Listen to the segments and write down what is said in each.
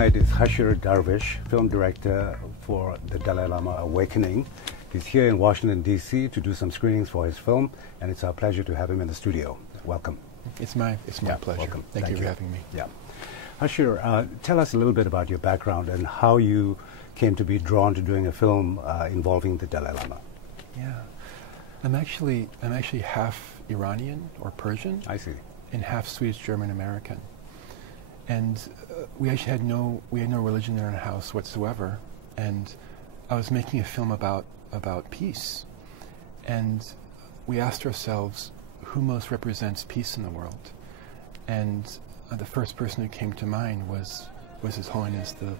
tonight is Khashyar Darvich, film director for the Dalai Lama Awakening. He's here in Washington, D.C. to do some screenings for his film, and it's our pleasure to have him in the studio. Welcome. It's my pleasure. Welcome. Thank you for having me. Yeah. Khashyar, tell us a little bit about your background and how you came to be drawn to doing a film involving the Dalai Lama. Yeah. I'm actually half Iranian or Persian. I see. And half Swedish German American. And we actually had no religion in our house whatsoever. And I was making a film about peace. And we asked ourselves, who most represents peace in the world? And the first person who came to mind was His Holiness the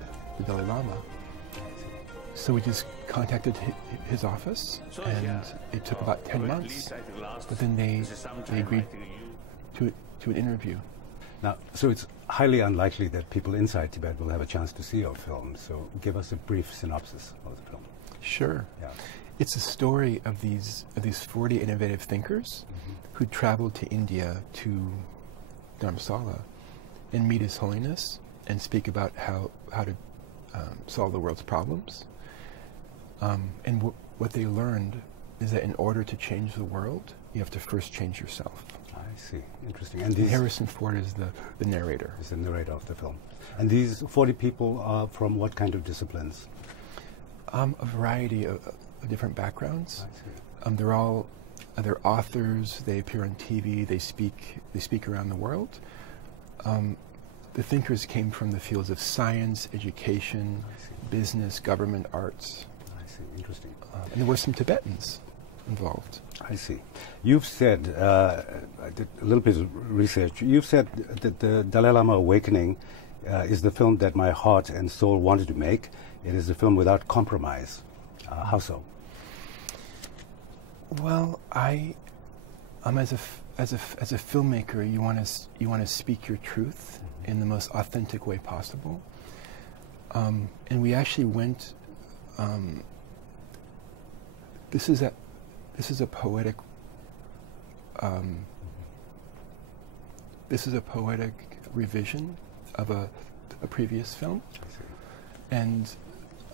Dalai Lama. So we just contacted his office, and it took about 10 months. But then they agreed to an interview. Now, so it's highly unlikely that people inside Tibet will have a chance to see your film. So give us a brief synopsis of the film. Sure. Yeah. It's a story of these 40 innovative thinkers who traveled to India to Dharamsala and meet His Holiness and speak about how to solve the world's problems. And what they learned is that in order to change the world, you have to first change yourself. I see. Interesting. And Harrison Ford is the narrator. Is the narrator of the film. And these 40 people are from what kind of disciplines? A variety of different backgrounds. I see. They're authors. They appear on TV. They speak around the world. The thinkers came from the fields of science, education, business, government, arts. I see. Interesting. And there were some Tibetans involved. I see. You've said, I did a little bit of research, you've said that the Dalai Lama Awakening is the film that my heart and soul wanted to make. It is a film without compromise. How so? Well, as a filmmaker, you want to speak your truth in the most authentic way possible. And we actually went. This is a poetic. This is a poetic revision of a previous film, and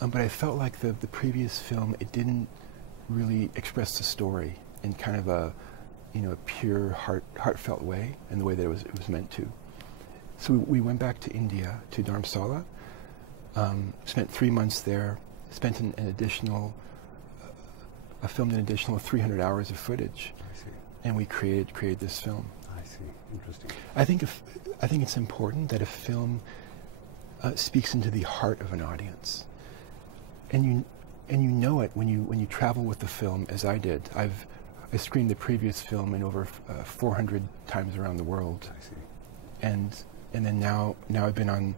but I felt like the previous film, it didn't really express the story in kind of a pure heartfelt way, in the way that it was meant to. So we went back to India, to Dharamsala, spent 3 months there, spent filmed an additional 300 hours of footage. I see. And we created this film. I see. Interesting. I think it's important that a film speaks into the heart of an audience, and you know it when you travel with the film, as I did. I screened the previous film in over 400 times around the world. I see. And then now I've been on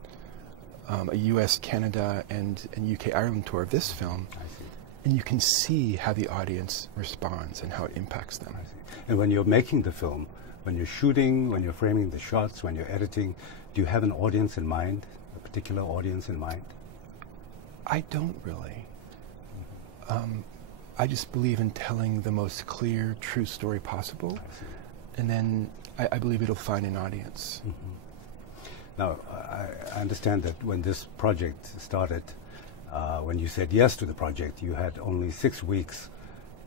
a U.S., Canada, and UK, Ireland tour of this film. I see. And you can see how the audience responds and how it impacts them. I see. And when you're making the film, when you're shooting, when you're framing the shots, when you're editing, do you have an audience in mind, a particular audience in mind? I don't really. I just believe in telling the most clear, true story possible. I see. And then I believe it'll find an audience. Now, I understand that when this project started, when you said yes to the project, you had only 6 weeks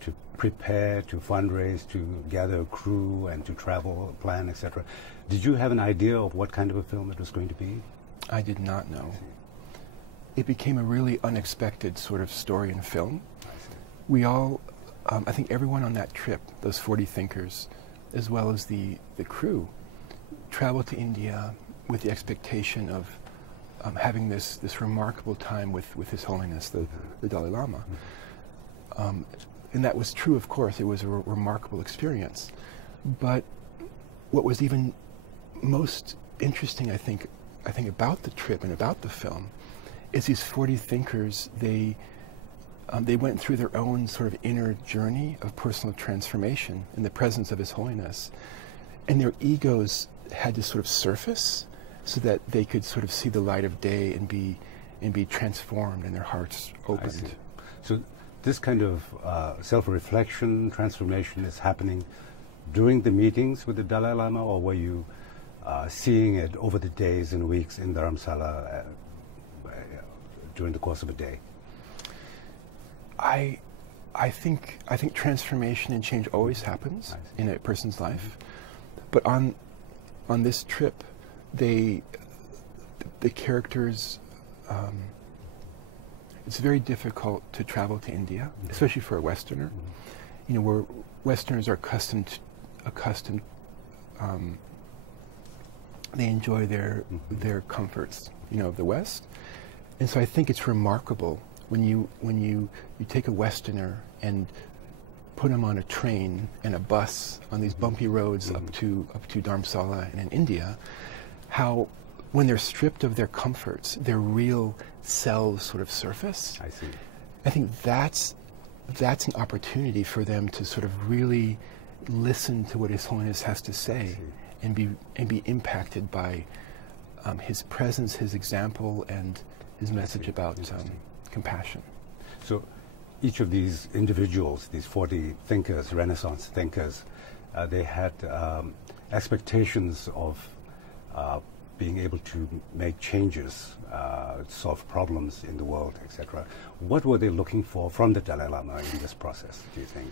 to prepare, to fundraise, to gather a crew, and to travel, plan, etc. Did you have an idea of what kind of a film it was going to be? I did not know. It became a really unexpected sort of story and film. We all, I think everyone on that trip, those 40 thinkers, as well as the crew, traveled to India with the expectation of having this remarkable time with His Holiness, the Dalai Lama. And that was true, of course. It was a remarkable experience. But what was even most interesting, I think about the trip and about the film, is these 40 thinkers, they went through their own sort of inner journey of personal transformation in the presence of His Holiness. And their egos had to sort of surface so that they could sort of see the light of day and be transformed and their hearts opened. So this kind of self-reflection, transformation is happening during the meetings with the Dalai Lama, or were you seeing it over the days and weeks in Dharamsala? during the course of a day? I think transformation and change always happens in a person's life, but on this trip, the characters. It's very difficult to travel to India, especially for a Westerner. You know, where Westerners are accustomed. They enjoy their comforts, you know, of the West, and so I think it's remarkable when you take a Westerner and put him on a train and a bus on these bumpy roads up to Dharamsala and in India, how when they're stripped of their comforts, their real selves sort of surface. I see. I think that's an opportunity for them to sort of really listen to what His Holiness has to say and be impacted by his presence, his example, and his message about compassion. So each of these individuals, these 40 thinkers, Renaissance thinkers, they had expectations of being able to make changes, solve problems in the world, etc. What were they looking for from the Dalai Lama in this process, do you think?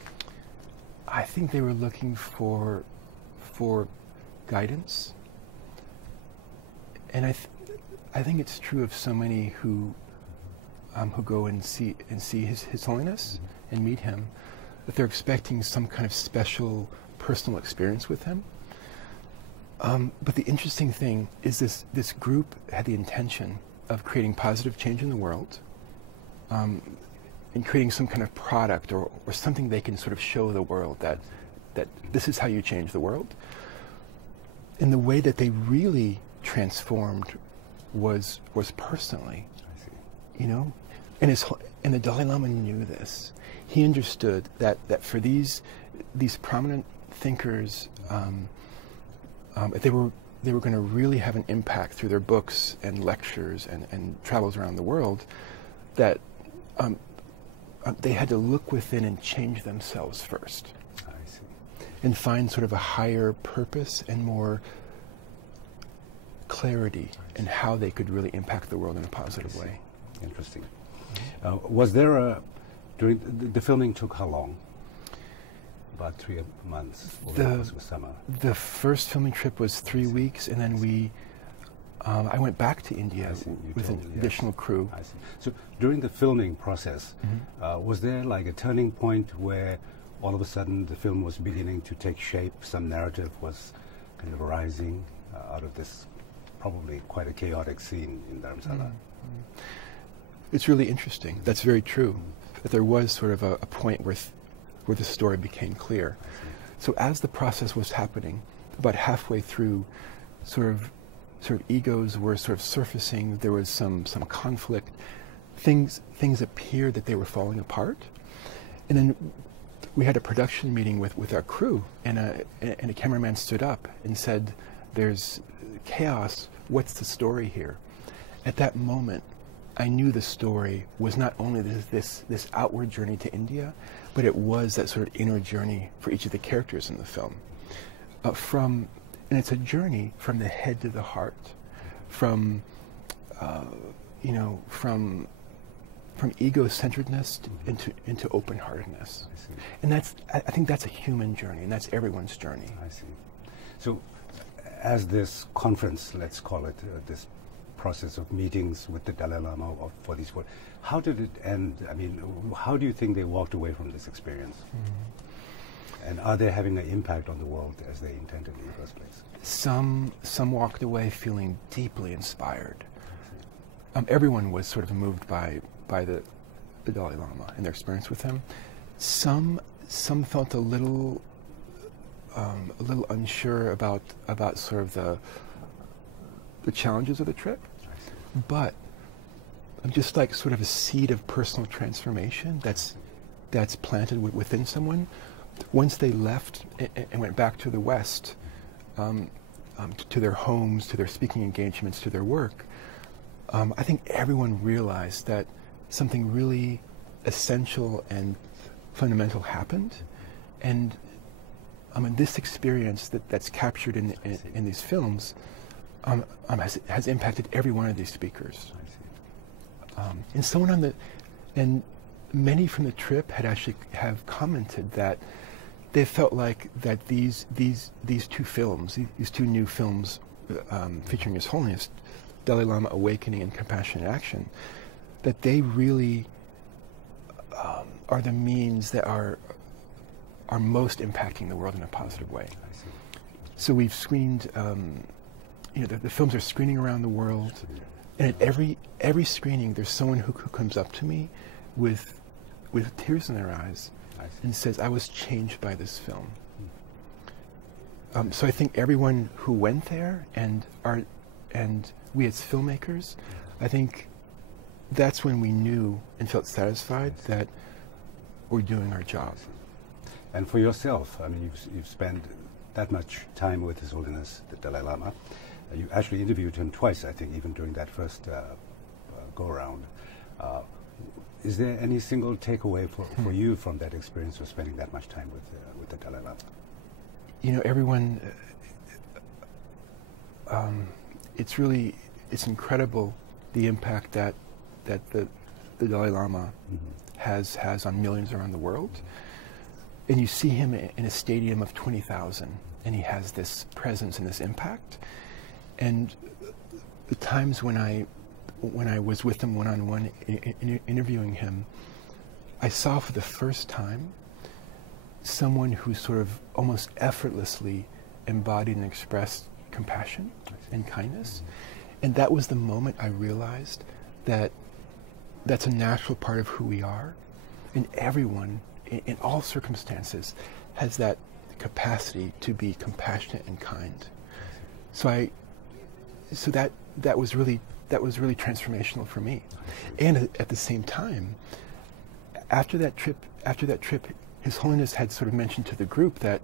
I think they were looking for guidance, and I think it's true of so many who go and see His Holiness and meet him, that they're expecting some kind of special personal experience with him. But the interesting thing is this group had the intention of creating positive change in the world, and creating some kind of product or something they can sort of show the world that this is how you change the world. And the way that they really transformed was personally. I see. You know, and the Dalai Lama knew this. He understood that for these prominent thinkers, they were going to really have an impact through their books and lectures and travels around the world, that they had to look within and change themselves first. I see. And find sort of a higher purpose and more clarity in how they could really impact the world in a positive way. Interesting. Was there during the filming took how long? About 3 months. It was summer. The first filming trip was 3 weeks, and then I went back to India with an additional crew. I see. So during the filming process, was there like a turning point where all of a sudden the film was beginning to take shape, some narrative was kind of arising out of this probably quite a chaotic scene in Dharamsala? It's really interesting. That's very true. That there was sort of a point where the story became clear. So as the process was happening, about halfway through, sort of egos were sort of surfacing. There was some conflict. Things appeared that they were falling apart. And then we had a production meeting with our crew, and a cameraman stood up and said, "There's chaos. What's the story here?" At that moment, I knew the story was not only this outward journey to India, but it was that sort of inner journey for each of the characters in the film. And it's a journey from the head to the heart, from ego-centeredness into open-heartedness. And I think that's a human journey, and that's everyone's journey. I see. So, as this conference, let's call it, this process of meetings with the Dalai Lama for these work, how did it end? I mean, how do you think they walked away from this experience? And are they having an impact on the world as they intended in the first place? Some walked away feeling deeply inspired. Everyone was sort of moved by the Dalai Lama and their experience with him. Some felt a little unsure about sort of the challenges of the trip, but just like sort of a seed of personal transformation that's planted within someone. Once they left and went back to the West, to their homes, to their speaking engagements, to their work, I think everyone realized that something really essential and fundamental happened, and this experience that's captured in these films has impacted every one of these speakers. And someone on the, and many from the trip had actually have commented that they felt like that these two films, these two new films featuring His Holiness, Dalai Lama Awakening and Compassionate Action, that they really are the means that are most impacting the world in a positive way. I see. So we've screened, the films are screening around the world, and at every screening, there's someone who comes up to me with tears in their eyes and says, "I was changed by this film." So I think everyone who went there and we as filmmakers, I think that's when we knew and felt satisfied that we're doing our job. And for yourself, I mean, you've spent that much time with His Holiness the Dalai Lama. You actually interviewed him twice, I think, even during that first go-around. Is there any single takeaway for you from that experience of spending that much time with the Dalai Lama? You know, everyone, it's incredible the impact that the Dalai Lama has on millions around the world. And you see him in a stadium of 20,000, and he has this presence and this impact. And the times when I was with him one-on-one interviewing him, I saw for the first time someone who sort of almost effortlessly embodied and expressed compassion and kindness. And that was the moment I realized that that's a natural part of who we are. And everyone, in all circumstances, has that capacity to be compassionate and kind. So that was really transformational for me. And at the same time, after that trip, His Holiness had sort of mentioned to the group that,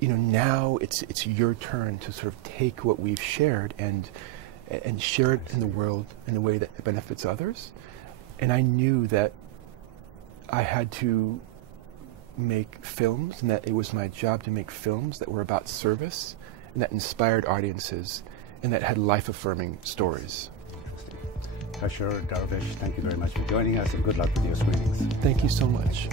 now it's your turn to sort of take what we've shared and share it in the world in a way that benefits others. And I knew that I had to make films, and that it was my job to make films that were about service and that inspired audiences and that had life-affirming stories. Interesting. Khashyar Darvich, thank you very much for joining us, and good luck with your screenings. Thank you so much.